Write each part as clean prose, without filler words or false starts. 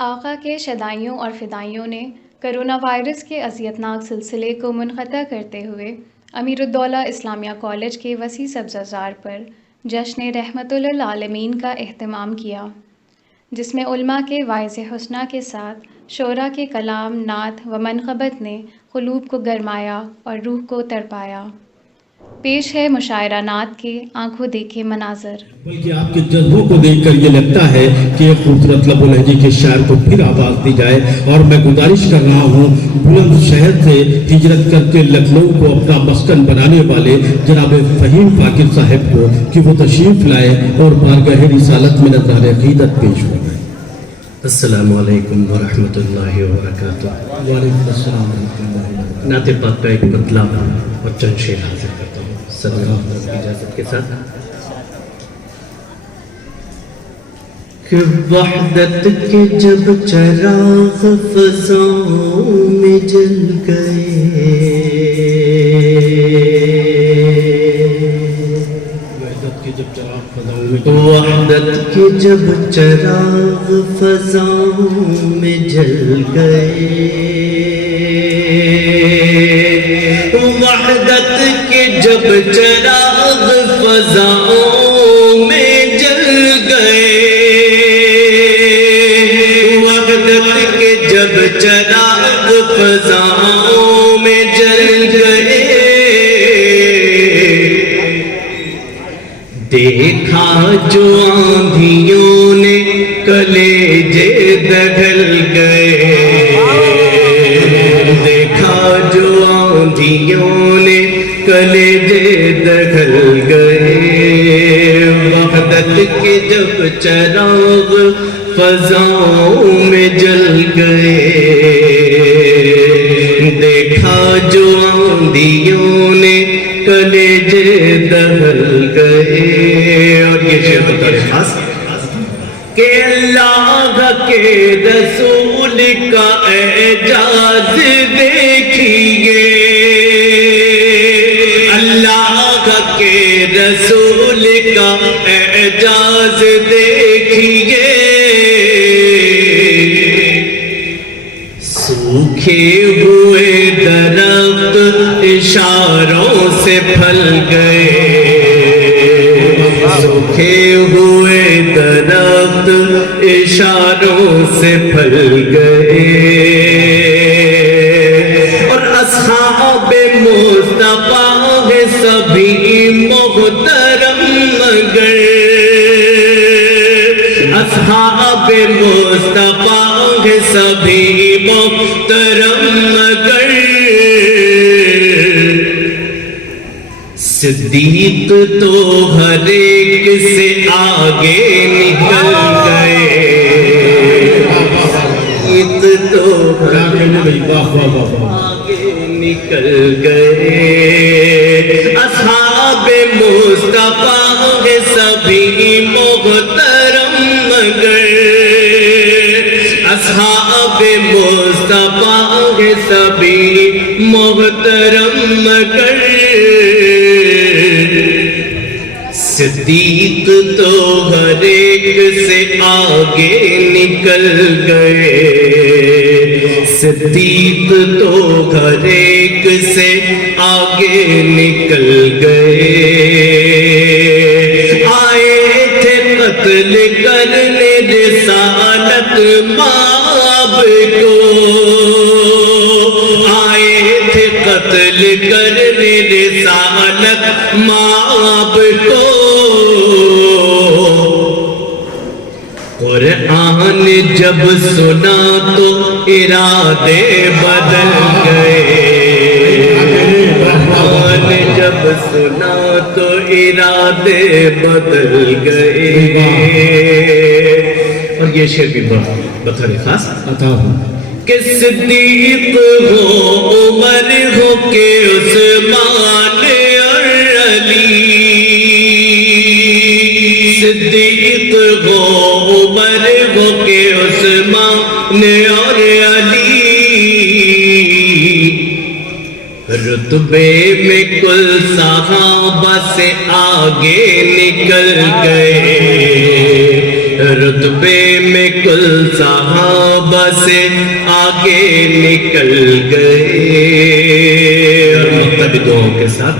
آقا کے شدائیوں اور فدائیوں نے کرونا وائرس کے اذیتناک سلسلے کو منقطع کرتے ہوئے امیر الدولہ اسلامیہ کالج کے وسیع سبززار پر جشن رحمت للعالمین کا اہتمام کیا، جس میں علماء کے واعظ حسنہ کے ساتھ شعراء کے کلام، نعت و منقبت نے قلوب کو گرمایا اور روح کو تڑپایا۔ پیش ہے مشاعرہ نعت کے آنکھوں دیکھے مناظر۔ بلکہ آپ کے جذبوں کو دیکھ کر یہ لگتا ہے کہ ایک خوبصورت لب و لہجے کے شاعر کو پھر آواز دی جائے، اور میں گزارش کر رہا ہوں بلند شہر سے ہجرت کر کے لکھنؤ کو اپنا مسکن بنانے والے جناب فہیم فاقر صاحب کو کہ وہ تشریف لائے اور بارگاہ رسالت میں نذرانِ عقیدت پیش فرمائیں۔ السلام علیکم ورحمۃ اللہ وبرکاتہ۔ وعلیکم السلام ورحمۃ اللہ وبرکاتہ۔ نعت پاک کا ایک مطلع اور چند شعر حاضر کرتا ہوں صدر اعظم کی اجازت کے ساتھ کہ وحدت کے جب چراغ فضاؤں میں جل گئے، وحدت کے جب چراغ فضاؤں میں جل گئے، وحدت کے جب چراغ فضاؤں میں جل گئے، وحدت کے جب چراغ فضاؤں میں جل گئے، دیکھا جو آندھیوں نے کلیجے دگل گئے، دیکھا جو آندھیوں نے کلیجے دگل گئے، وحدت کے جب چراغ فضاؤں میں جل گئے، دیکھا جو آندھیوں نے کلیجے دگل گئے۔ اور یہ شعر بطور خاص کہ اللہ کے رسول کا اعجاز دیکھیے، اللہ کے رسول کا اعجاز دیکھیے، سوکھے ہوئے درخت اشاروں سے پھل گئے، سوکھے ہوئے درخت اشاروں سے پھل گئے، اور اصحاب مصطفیٰ ہے سبھی محترم مگر، اصحاب مصطفیٰ ہے سبھی محترم مگر، صدیق تو ہر ایک سے آگے نکل گئے، صدیق تو ہر ایک آگے نکل گئے، اصحاب مصطفیٰ ہے سبھی محترم مگر، اصحاب مصطفیٰ ہے سبھی محترم مگر، صدیق تو ہر ایک سے آگے نکل گئے، صدیق تو ہر ایک سے آگے نکل گئے، آئے تھے قتل کرنے رسالت مآب کو، آئے تھے قتل کرنے رسالت مآب کو، قرآن جب سنا تو ارادے بدل گئے، قرآن جب سنا تو ارادے بدل گئے۔ اور یہ شعر بھی بطور خاص عطا ہوں کہ صدیق ہو عمر ہو کہ عثمان اور علی، صدیق ہو عمر ہو کہ عثمان اور علی، رتبے میں کل صحابہ سے آگے نکل گئے، رتبے میں کل صحابہ سے آگے نکل گئے. اور مطلب دعاؤں کے ساتھ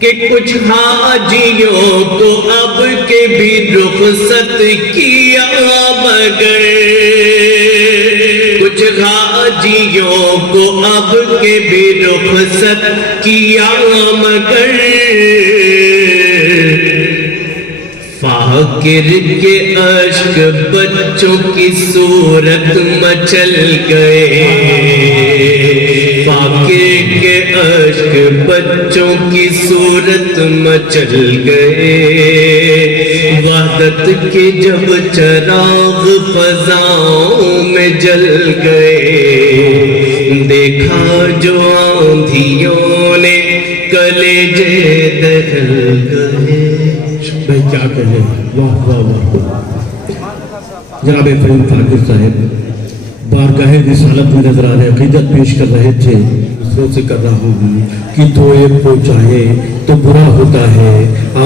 کہ کچھ حاجیوں کو اب کے بھی رخصت کیا مگر کچھ حاجیوں کو اب کے بھی رخصت کیا مگر فاقر کے اشک بچوں کی صورت مچل گئے. فاقر کے اشک بچوں کی صورت مچل گئے. وحدت کے جب چراغ فضاؤں میں جل گئے دیکھا جو آندھیوں نے کلیجے دہل گئے. میں کیا کہے. واہ واہ واہ. جناب فرید فاقر صاحب بارگاہ رسالت میں نظر آ رہے عقیدت پیش کر رہے تھے. دوسروں سے کر رہا ہوں کہ دو ایک کو چاہے تو برا ہوتا ہے,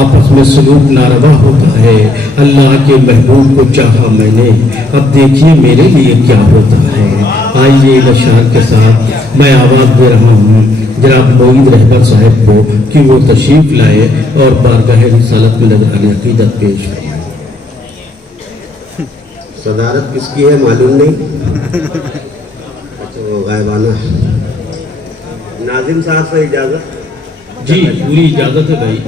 آپس میں سلوک ناروا ہوتا ہے. اللہ کے محبوب کو چاہا میں نے, اب دیکھیے میرے لیے کیا ہوتا ہے. آئیے ان اشعار کے ساتھ میں آواز دے رہا ہوں جناب معید رہبر صاحب کو کہ وہ تشریف لائے اور بارگاہ رسالت میں نظر آنے عقیدت پیش کریں. صدارت کس کی ہے معلوم نہیں. اچھا وہ غائبانہ ناظم صاحب سے اجازت. جی پوری اجازت ہے بھائی.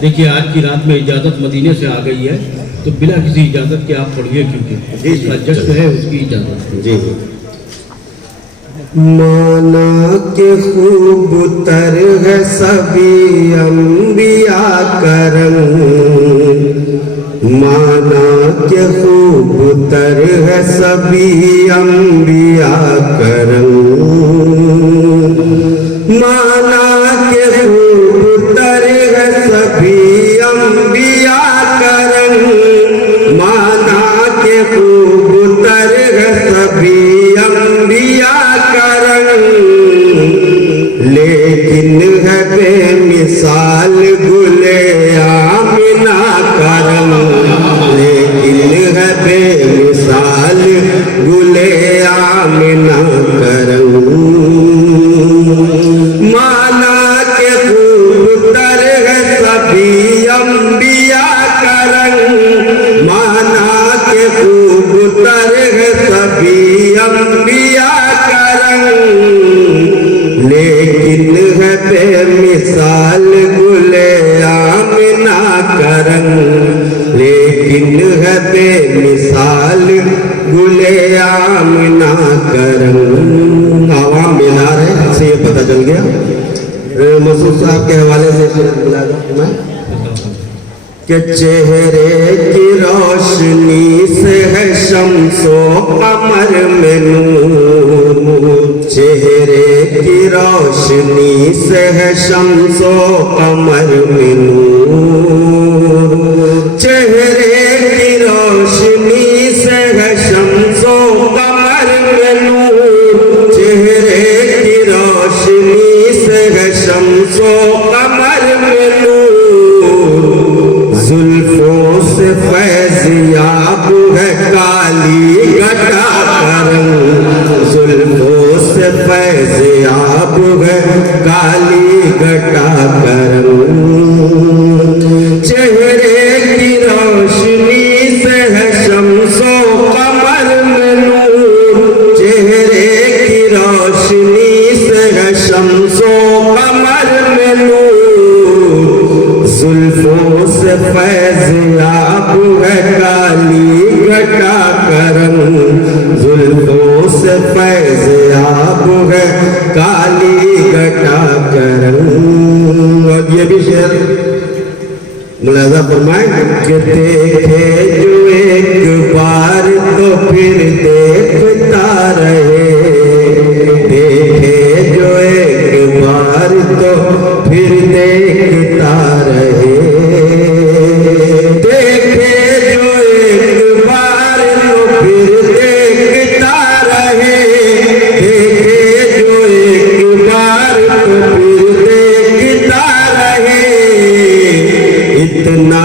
دیکھیے آج کی رات میں اجازت مدینے سے آ گئی ہے تو بلا کسی اجازت کے آپ پڑھیے کیونکہ جی جشن ہے اس کی اجازت. جی مانا کہ خوب تر ہے سبھی انبیاء کرم. مانا کہ خوب تر ہے سبھی انبیاء کرم. مانا کہ خوب تر ہے سبھی انبیاء کرم. مانا کہ خوب تر ہے سبھی انبیاء کرم. لیکن ہے بے مثال گل آمنہ کرم. لیکن ہے بے مثال گل آمنہ کرم. مانا کہ خوب تر ہے سبھی انبیاء کرم. مانا کہ خوب تر ہے سبھی انبیاء کرم. لیکن ہے بے مثال گل آمنہ کرم. لیکن ہے بے مثال گل آمنہ کرم. عوام بیدار ہے سے یہ پتہ چل گیا. مسعود صاحب کے حوالے سے کہ چہرے کی روشنی سے ہے شمس و قمر میں نور. چہرے کی روشنی سے ہے شمس و قمر میں نور. چہرے کی روشنی سے ہے شمس و قمر میں نور. چہرے کی روشنی سے ہے شمس و قمر میں نور. زلفوں سے فیضیاب ہے کالی گٹا کرم. زلفوں سے فیضیاب ہے کالی گٹا کرم. چہرے کی روشنی سے ہے شمس و قمر میں نور. چہرے کی روشنی سے ہے شمس و قمر میں نور. زلفوں سے فیضیاب ہے کالی گٹا کرم. زلفوں سے فیضیاب ہے کالی گٹا کرم. اور یہ بھی شعر ملاحظہ فرمائیں کہ دیکھے جو ایک بار تو پھر دیکھتا رہے. دیکھے جو ایک بار تو پھر دیکھتا رہے. دیکھے جو ایک بار تو پھر دیکھتا رہے. دیکھے جو ایک بار تو پھر دیکھتا رہے. اتنا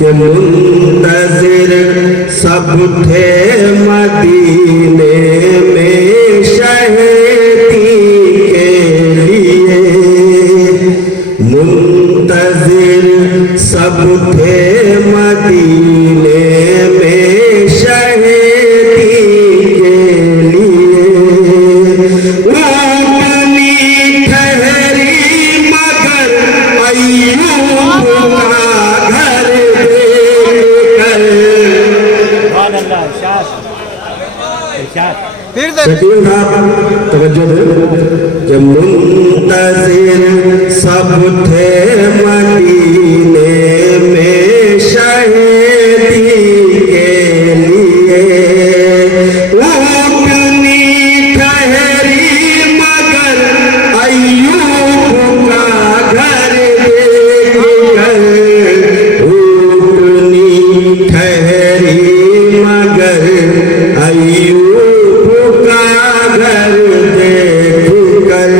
کہ منتظر سب تھے مدینے میں شہیدی کے لیے، منتظر سب تھے مدینے میں شہیدی کے لیے، اونٹنی ٹھہری مگر ایوب کا گھر دیکھ کر، شکیل صاحب توجہ دیں کہ منتظر سب تھے مدینے میں شہیدی کے لیے، اونٹنی ٹھہری مگر ایوب کا گھر دیکھ کر، اونٹنی ٹھہری مگر ایوب کا گھر دیکھ کر،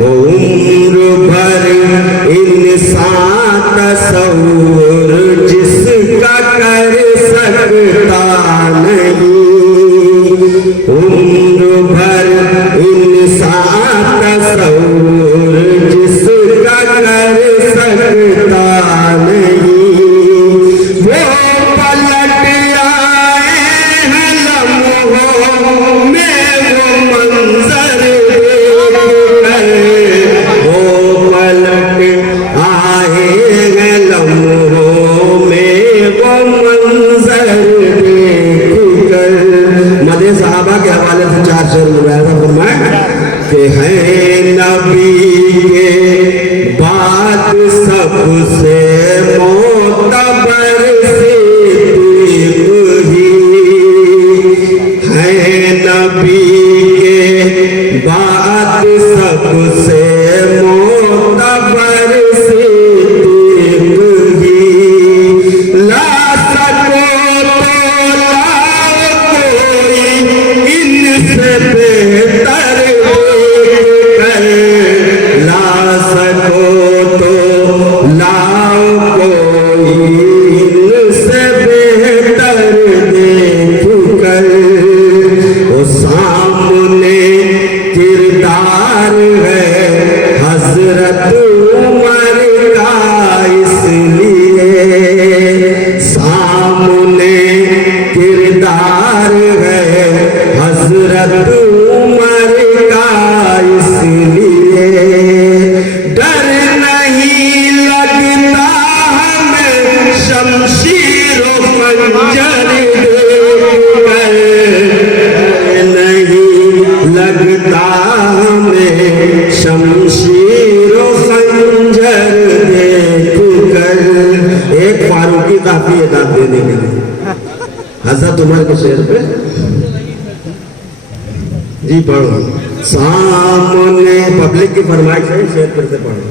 عمر بھر انسان تصور جس کا کر سکتا نہیں، عمر بھر انسان تصور جس کا کر سکتا نہیں، وہ پلٹ آئے ہیں لمحوں میں وہ منظر دیکھ کر، وہ پلٹ آئے ہیں لمحوں میں وہ منظر دیکھ کر۔ مدح صحابہ کے حوالے سے 4 شعر ملاحظہ فرمائیں کہ ہیں نبی کے بعد سب سے معتبر صدیق ہی، ہیں نبی کے بعد سب سے معتبر صدیق ہی، لا سکو تو لاؤ کوئی ان سے بہتر دیکھ کر، لا سکو تو لاؤ کوئی ان سے بہتر دیکھ کر، وہ سامنے کردار ہے حضرت عمر کا اس لیے، سامنے کردار ہے حضرت عمر کا اس لیے، ڈر نہیں لگتا ہمیں شمشیر و خنجر دیکھ کر، نہیں لگتا ہمیں شمشیر و خنجر دیکھ کر۔ ایک فاروقی کافی ہے داد دینے کے لیے حضرت عمر کے شعر پہ، جی پڑھو، سامنے پبلک کی فرمائش ہے، شعر پر سے پڑھو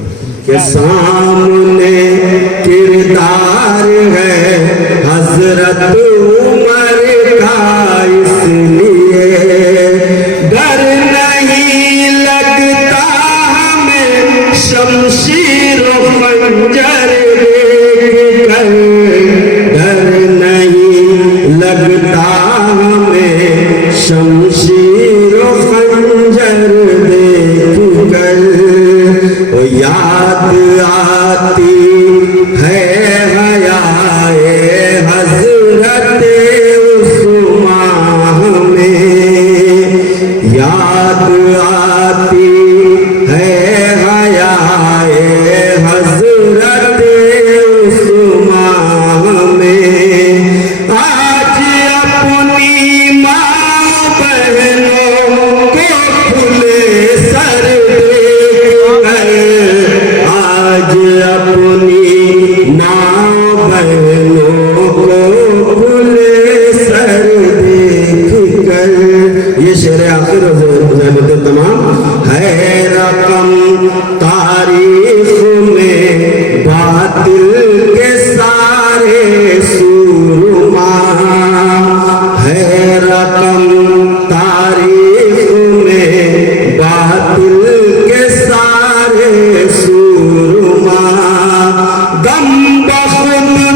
کہ سامنے کردار ہے حضرت عمر کا اس لیے، ڈر نہیں لگتا ہمیں شمشیر و خنجر دیکھ کر، ڈر نہیں لگتا ہمیں شمشیر و خنجر دیکھ کر، وہ یاد آتی ہے حیائے حضرت عثمان میں، یاد آتی ہے حیائے حضرت عثمان میں، آج اپنی ماں بہنوں کو کھلے سر دیکھ کر، آج اپنی ماں بہنوں کو کھلے سر دیکھ کر، یہ شعر آخر زحمت تمام ہے، رقم تاریخ میں باطل کے سارے سورما، ہے رقم تاریخ میں باطل کے سارے سورما، دم بخود